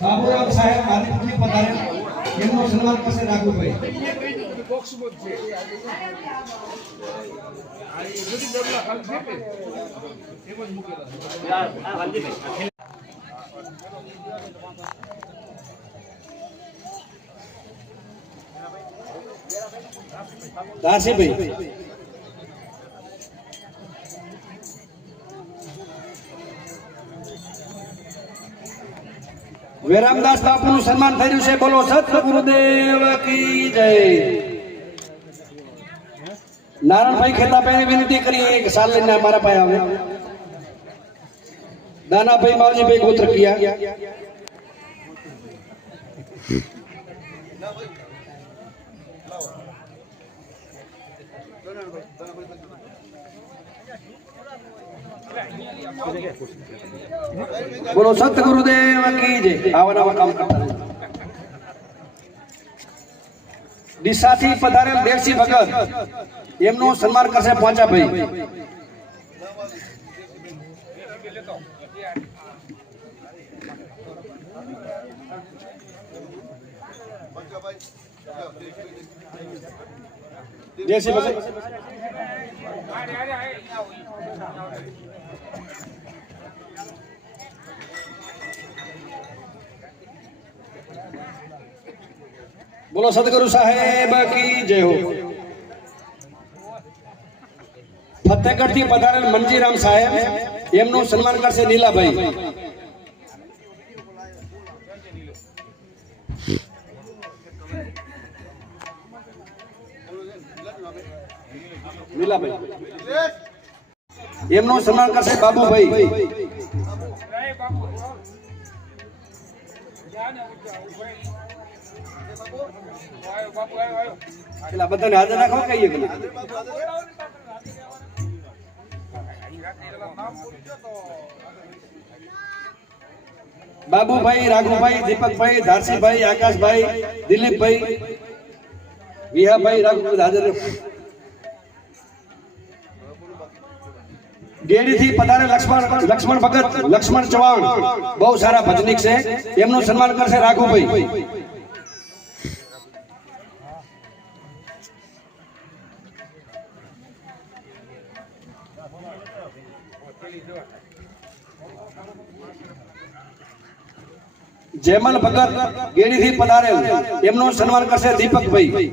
બાબુરાવ સાહેબ આદિપુરી પધારે એમનું સન્માન કરશે રાઘુભાઈ દાસીભાઈ વિરામદાસ બાપુનું સન્માન થઈ રહ્યું છે બોલો સતગુરુદેવ કી જય નારાયણભાઈ ખેતાભાઈ વિનંતી કરીએ એક સાલ લઈને અમારા પાસે આવે દાનાભાઈ માવજીભાઈ ગોત્ર કિયા બોલો સતગુરુદેવ કી જય આવા નવા કામ કરતા ડીસાથી પધારેલ દેવસિંહ ભગત એમનું સન્માન કરશે પોંચાભાઈ દેવસિંહ ભગત બોલો સદગુરુ સાહેબ કી જય હો ફતેહગઢ થી પધારેલ મંજીરામ સાહેબ એમનું સન્માન કરશે નીલાભાઈ એમનું સન્માન કરશે બાબુભાઈ બધાને હાજર રાખો કહીએ કે બાબુભાઈ રાઘુભાઈ દીપકભાઈ ધારસીભાઈ આકાશભાઈ દિલીપભાઈ વિહાભાઈ રાઘુભાઈ હાજર ગેડી થી પધારે લક્ષ્મણ ભગત લક્ષ્મણ ચૌહાણ બહુ સારા ભજનિક છે એમનું સન્માન કરશે રાઘુભાઈ જેમલ ભગત ગેડી થી પધારેલ એમનું સન્માન કરશે દીપકભાઈ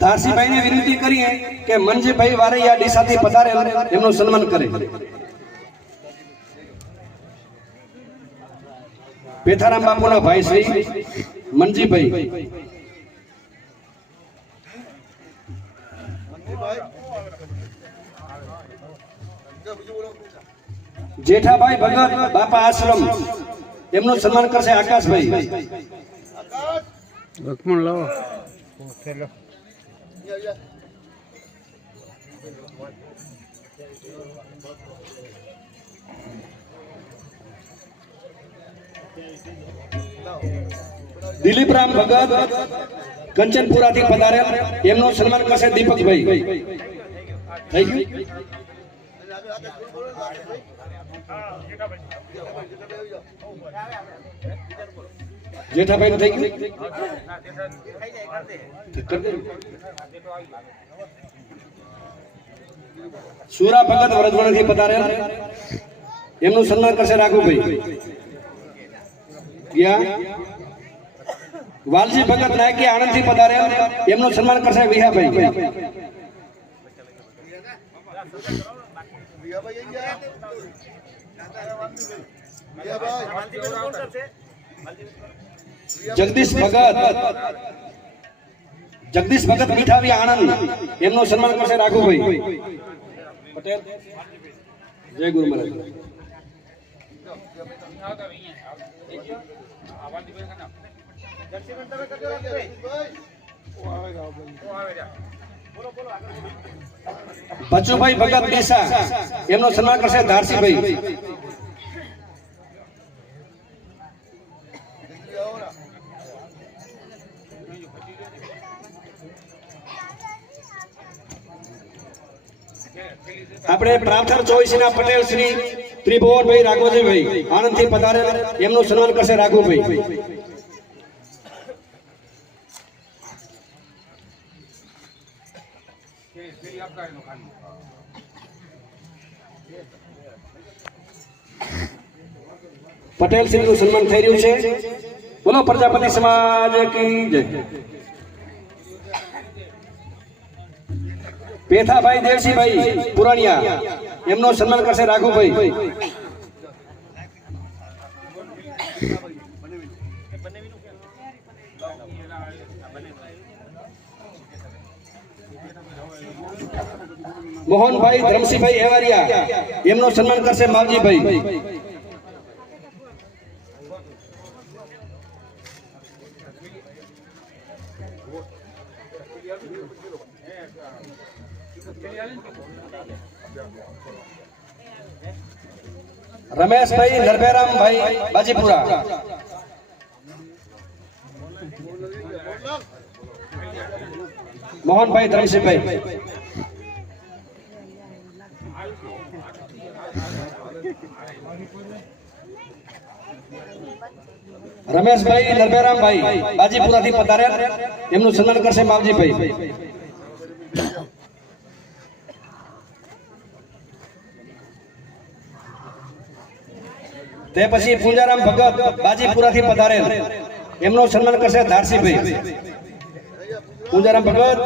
ધારસીભાઈ ને વિનંતી કરીએ કે મનજીભાઈ વારૈયા ડીસાથી પધારેલ એમનું સન્માન કરે પેથારામ બાપુના ભાઈ શ્રી મનજીભાઈ જેઠાભાઈ ભગત બાપા આશ્રમ એમનું સન્માન કરશે આકાશભાઈ લક્ષ્મણ લાવો દિલીપ રામ ભગત કંચનપુરા થી પધારેલ એમનું સન્માન કરશે દીપકભાઈ થઈ ગયું જેઠાભાઈ થઈ ગયું સુરા ભગત વરજવણ થી પધારેલ એમનું સન્માન કરશે રાઘુભાઈ ગયા વાલજી ભગત નાયકી આણંદ થી પધારેલ એમનું સન્માન કરશે વિહાભાઈ જગદીશ ભગત મીઠાવી આણંદ એમનું સન્માન કરશે રાઘુભાઈ પટેલ જય ગુરુ મહારાજ બચુભાઈ ભગત ડીસા એમનું સન્માન કરશે ધારસીભાઈ આપણે પ્રાર્થના ચોવીસના પટેલ શ્રી ત્રિભુવનભાઈ રાઘવજીભાઈ આણંદથી પધારેલ એમનું સન્માન કરશે રાઘુભાઈ. પટેલ શ્રીનું સન્માન થઈ રહ્યું છે. બોલો પ્રજાપતિ સમાજ કી જય. પેથાભાઈ દેવસીભાઈ પુરાણિયા એમનું સન્માન કરશે રાઘુભાઈ. મોહનભાઈ ધરમસિંહભાઈ હેવારિયા એમનું સન્માન કરશે માવજીભાઈ. રમેશભાઈ નરભેરામભાઈ બાજીપુરા. મોહનભાઈ ધરમસિંહભાઈ. રમેશભાઈ નરભેરામભાઈ બાજીપુરાથી પધાર્યા એમનું સન્માન કરશે માવજીભાઈ. તે પછી પૂંજારામ ભગત બાજીપુરાથી પધારેલ એમનું સન્માન કરશે ધારસીભાઈ. પૂંજારામ ભગત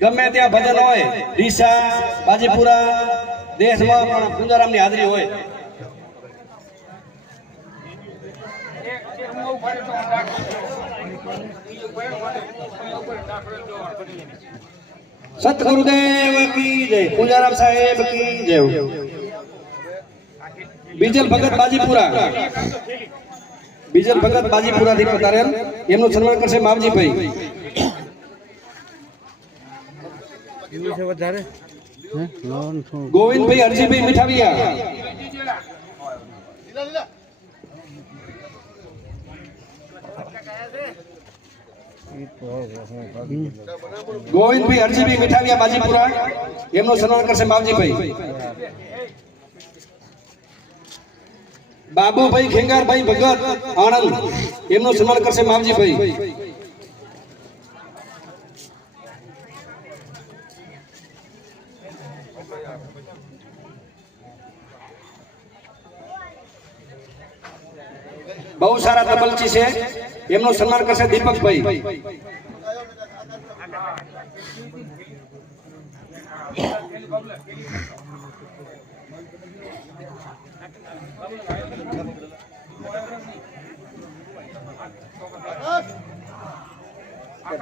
ગમે ત્યાં ભજન હોય ડીસા બાજીપુરા દેશમાં પણ પૂંજારામની હાજરી હોય. સતગુરુદેવ કી જય. પૂંજારામ સાહેબ કી જય. બીજલ ભગત બાજીપુરા. બીજલ ભગત બાજીપુરાથી પધારેલ એમનું સન્માન કરશે માવજીભાઈ. ગોવિંદભાઈ હરજીભાઈ મીઠાવિયા. ગોવિંદભાઈ હરજીભાઈ મીઠાવિયા બાજીપુરા એમનું સન્માન કરશે માવજીભાઈ. બાબુભાઈ ખેંગારભાઈ ભગત આણંદ એમનું સન્માન કરશે માવજીભાઈ. બહુ સારા તબલચી છે એમનું સન્માન કરશે દીપકભાઈ.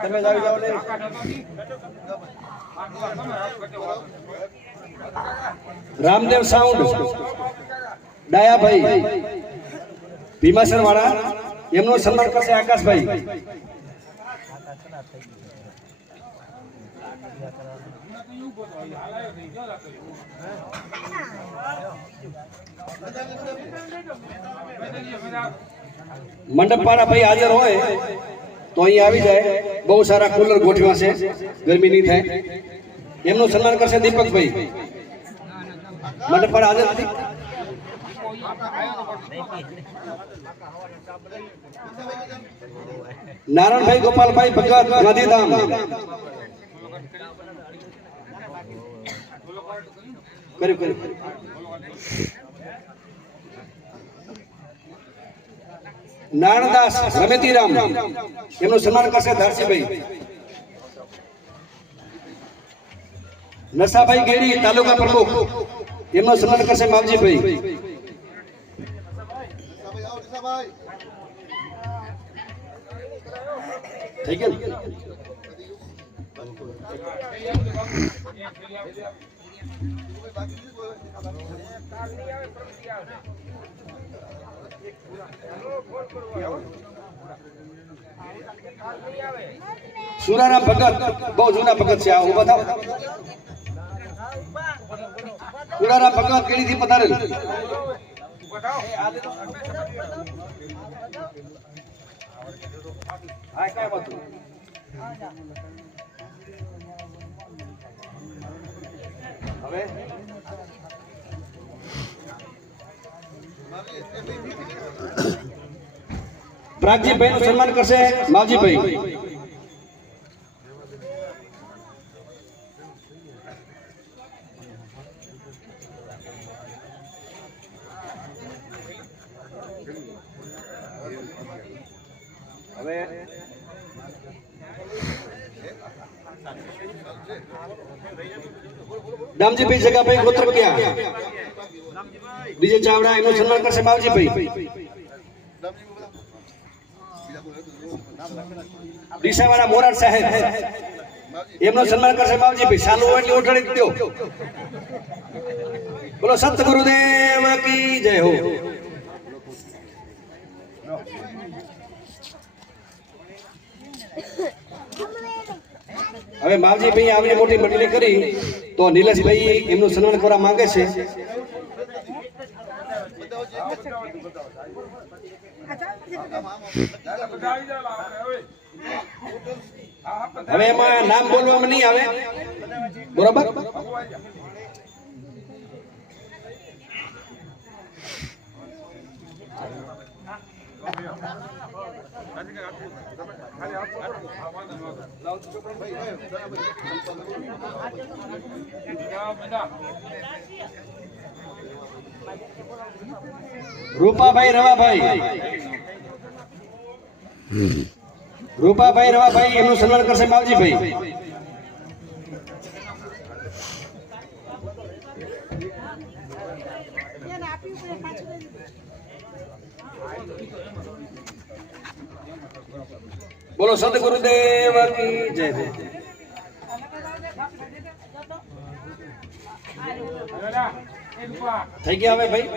તમે જ આવી જાઓ ને. રામદેવ સાઉન્ડ ડાયાભાઈ ભીમાસર વાળા એમનું સન્માન કરશે આકાશભાઈ. મંડપવાળા ભાઈ હાજર હોય તો અહીં આવી જાય. બહુ સારા કુલર ગોઠવ્યા છે ગરમી નહીં થાય. એમનું સન્માન કરશે દીપકભાઈ. મંડપવાળા હાજર નથી. નારાયણભાઈ ગોપાલભાઈ ભગત ગાંધીધામ. કર્યું. નારણદાસ રમેતીરામ એમનું સન્માન કરશે ધારસીભાઈ. નસાભાઈ ગેડી તાલુકા પ્રમુખ એમનું સન્માન કરશે માવજીભાઈ. થઈ ગયું. સુરારામ ભગત બહુ જૂના ભગત છે. આ ઉભા થાવ. સુરારામ ભગત કેડીથી પધારેલ. હા, કઈ વાત હવે પ્રાગજીભાઈ નું સન્માન કરશે માવજીભાઈ. હવે દામજીભાઈ જગાભાઈ ગોત્રકિયા ડીજે ચાવડા એનું સન્માન કરશે માવજીભાઈ. ડીસાવાળા મોરાર સાહેબ એમનું સન્માન કરશે માવજીભાઈ. સાલું હોય એટલે ઓઠાડી દો. બોલો સતગુરુદેવ કી જય હો. હવે માવજીભાઈ આવી મોટી મંડળી કરી તો નિલેશભાઈ એમનું સન્માન કરવા માંગે છે. હવે એમાં નામ બોલવામાં નહીં આવે, બરોબર? રૂપાભાઈ રવાભાઈ એમનું સન્માન કરશે માવજીભાઈ. બોલો સદગુરુદેવ કી જય. થઈ ગયા હવે ભાઈ.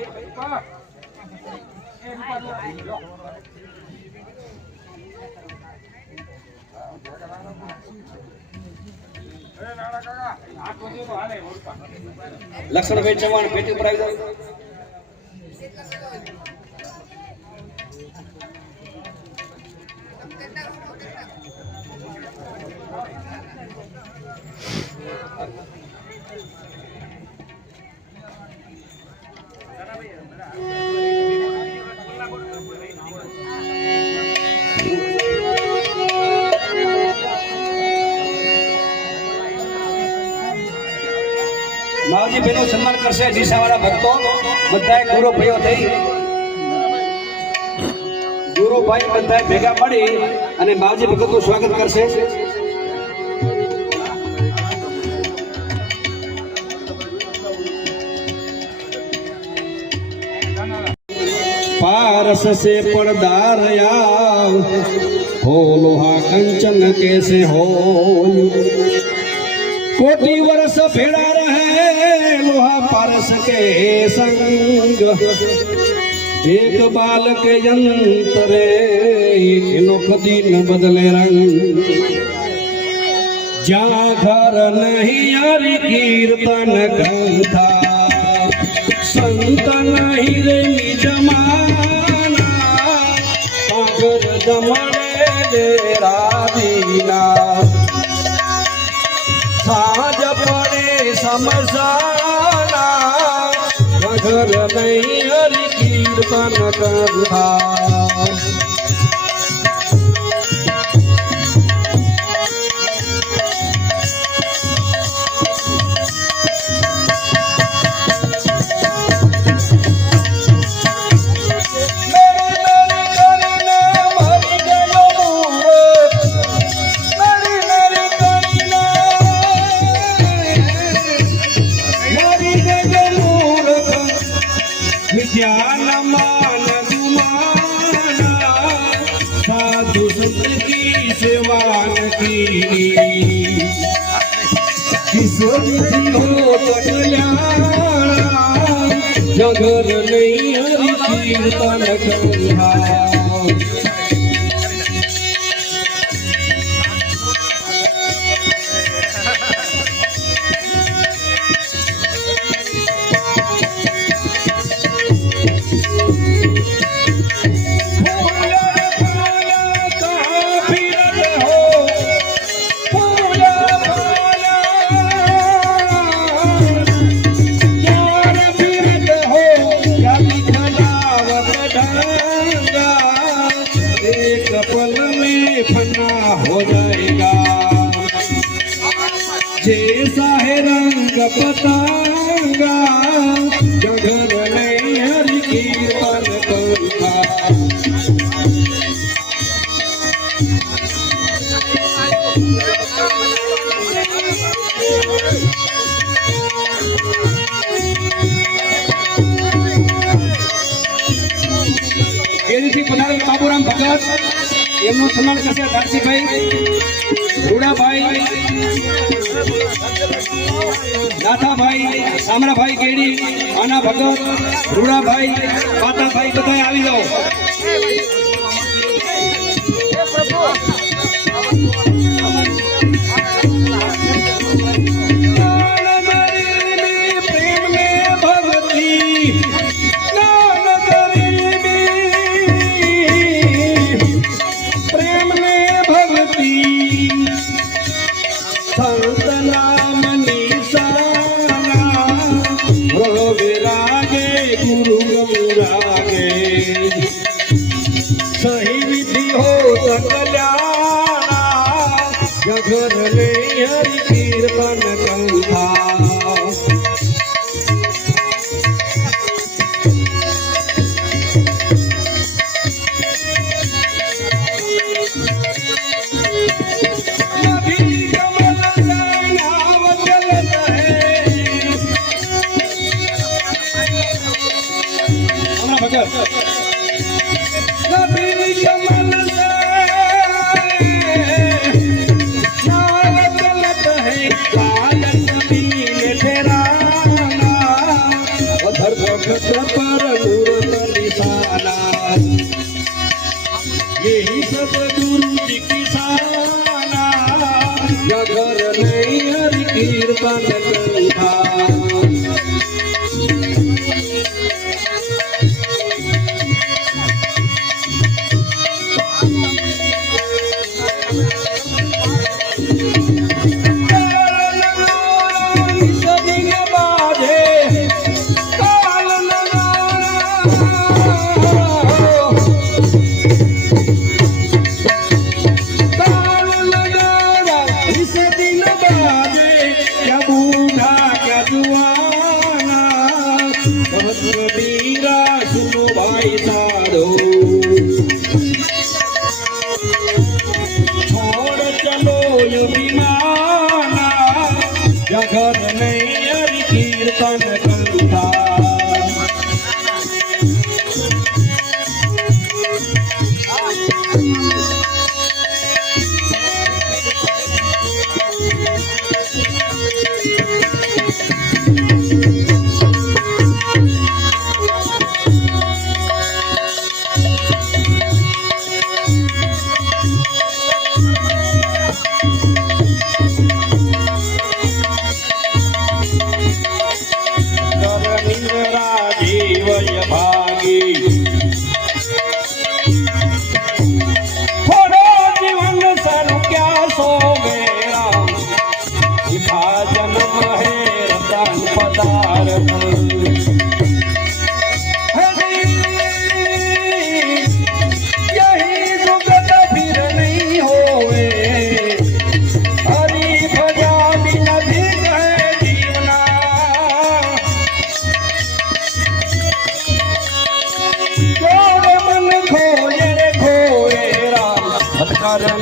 લક્ષ્મણભાઈ ચૌહાણ પેટી ઉપર આવી જાવ. માવજીભાઈ નું સન્માન કરશે ડીસાવાળા ભક્તો બધા ગુરુ ભાઈઓ થઈ. ગુરુભાઈ બધા ભેગા મળી અને માવજી ભગતનું સ્વાગત કરશે. पारस से पर्दारया हो लोहा कंचन कैसे हो कोटि वर्ष भेड़ा रहे लोहा पारस के संग एक बाल के यंत्रे इनो कदी न बदले रंग जहाँ घर नहीं हरि कीर्तन ग्रंथा संत नहीं रे जमाना अगर दमड़े डेरा दीना साज पड़े समसाना अगर नहीं हरि कीर्तन करता जगर नहीं हरि कीर्तन गंगा सांगा जगन नहीं हरि कीर्तन कथा पधारेल बाबूराम भगत एमનું સન્માન કરશે દારસીભાઈ રૂડાભાઈ દાદાભાઈ સામરાભાઈ કેડી આના ભગત રૂડાભાઈ પાતાભાઈ બધા આવી જાઓ सही विधि हो सकल्याना जगन ने हरि कीर्तन कथा यही सतगुरु जी की साना जगर नहीं हरि कीर्तन कथा जगत नहीं हरि कीर्तन कथा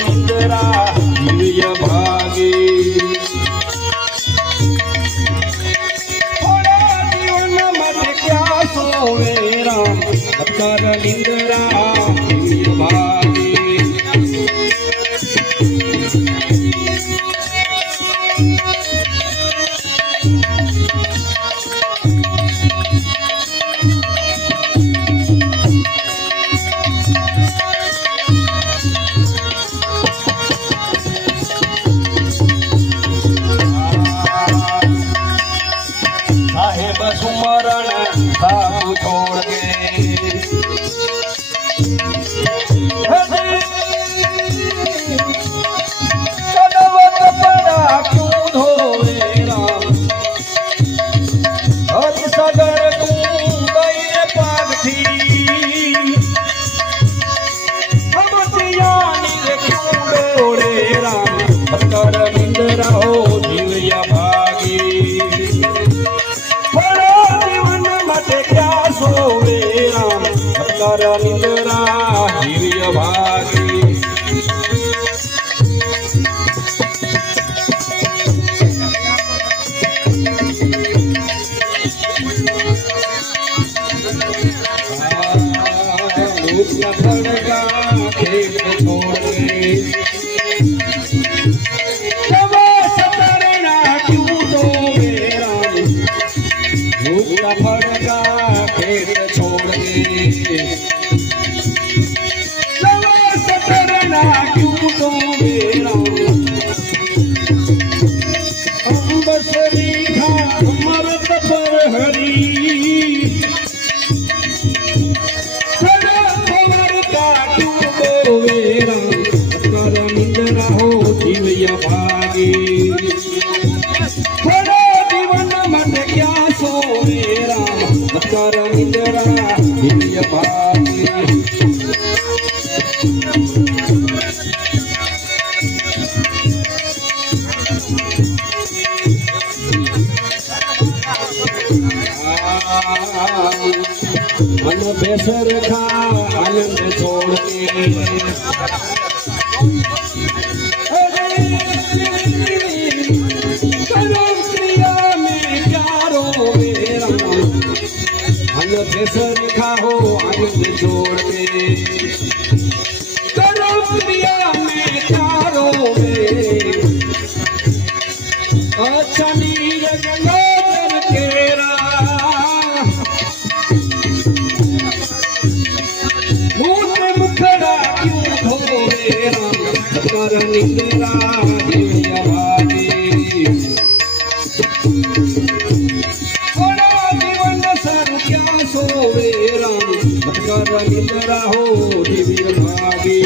निंद्रा दिव्य भागे थोड़ा जीवन मत क्या सोवे राम अपकार निंद्रा दिव्य भागे सुमरण साधु छोड़ के कदवत पड़ा क्यों धोवे राम हरि सगर तू गई पागथी हम सियानी क्यों डोरे राम कर निंद्रा हो जीव या भागी का फड़का खेत छोड़ गए क्यों तो मेरा धूप का फड़का खेत छोड़ गए क्यों तो मेरा बसरी खा मरत पर हरी भागी थोड़ा जीवन मत क्या सोएरा कर निंदरा दिव्य भागी मन बेसर खा आनंद छोड़ के बेसर खाओ आनंद छोड़ के करो दुनिया में चारों में अच्छा नीर गंगोदर केरा मुझ मुखड़ा क्यों धोरेरा कर निंदरा दिव्य भागी सोवेरा कर निंदरा हो दिव्य भागी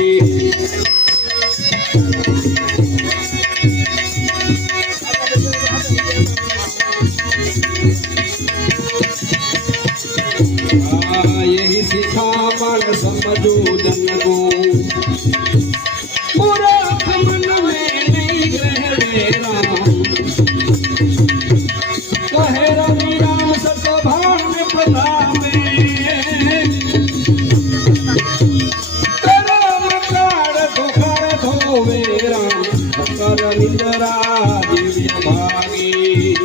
यही सिखा मन समझो जन को मूर्ख मन में नहीं ग्रह मेरा कहे रवि राम सतभान प्रताप कर निंदरा दिव्य भागी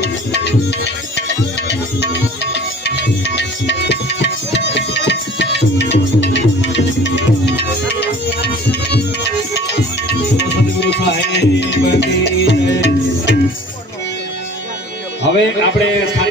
સદગુરુ સાહેબ હવે આપણે